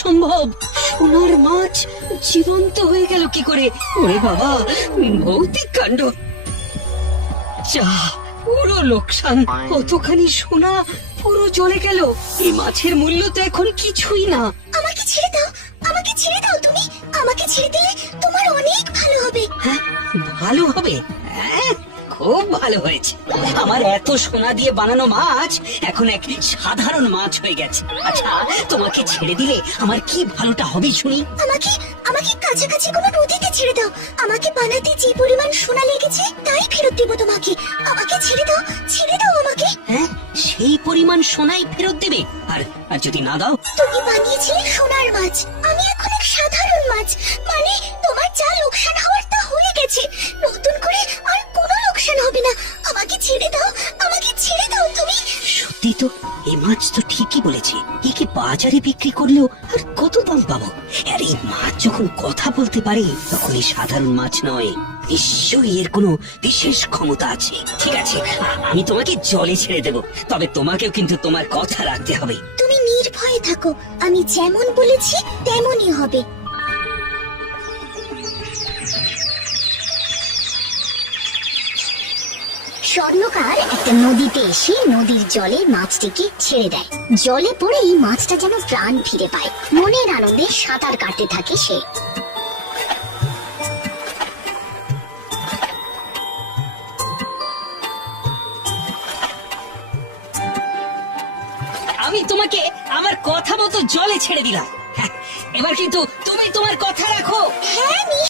সম্ভব? সোনার মাছ জীবন্ত হয়ে গেল কি করে? ওরে বাবা, ভৌতিক কাণ্ড! যা, পুরো লোকসান। কতখানি সোনা পুরো জ্বলে গেল। এই মাছের মূল্য তো এখন কিছুই না। আমাকে ছেড়ে দাও, আমাকে ছেড়ে দাও তুমি। আমাকে ছেড়ে দিলে তোমার অনেক ভালো হবে। হ্যাঁ, ভালো হবে? হ্যাঁ, খুব ভালো হয়েছে। আমার এত সোনা দিয়ে বানানো মাছ এখন এক সাধারণ মাছ হয়ে গেছে। আচ্ছা, তোমাকে ছেড়ে দিলে আমার কি ভালোটা হবে শুনি? আমাকে আমাকে কাছাকাছি কোনো নদীতে ছেড়ে দাও। আমাকে বানাতে যে পরিমাণ সোনা লেগেছে তাই ফেরত দেব তোমাকে। আমাকে ছেড়ে দাও, ছেড়ে দাও আমাকে। হ্যাঁ, সেই পরিমাণ সোনাই ফেরত দেবে? আর আর যদি না দাও? তুমি বানিয়েছিলে সোনার মাছ, আমি এখন এক সাধারণ মাছ। মানে তোমার যা লোকসান হওয়ার তা হয়ে গেছে। নতুন করে আর কোনো লোকসান হবে না। আমাকে ছেড়ে দাও, আমাকে ছেড়ে দাও তুমি। সত্যি তো, এই মাছ তো ঠিকই বলেছে। একে বাজারে বিক্রি করলেও আর কত দাম পাবো? আর এই মাছ যখন কথা বলতে পারে তখন এই সাধারণ মাছ নয়, নিশ্চয়ই এর কোনো বিশেষ ক্ষমতা আছে। ঠিক আছে, আমি তোমাকে জলে ছেড়ে দেব, তবে তোমাকেও কিন্তু তোমার কথা রাখতে হবে। তুমি নির্ভয়ে থাকো, আমি যেমন বলেছি তেমনই হবে। স্বর্ণকার একটা নদীতে এসে নদীর জলে মাছটিকে ছেড়ে দেয়। জলে পড়েই মাছটা যেন প্রাণ ফিরে পায়। মনের আনন্দে সাঁতার কাটতে থাকে সে। আমি তোমাকে আমার কথা মতো জলে ছেড়ে দিলাম। হ্যাঁ, এবার কিন্তু তুমি তোমার কথা রাখো। হ্যাঁ,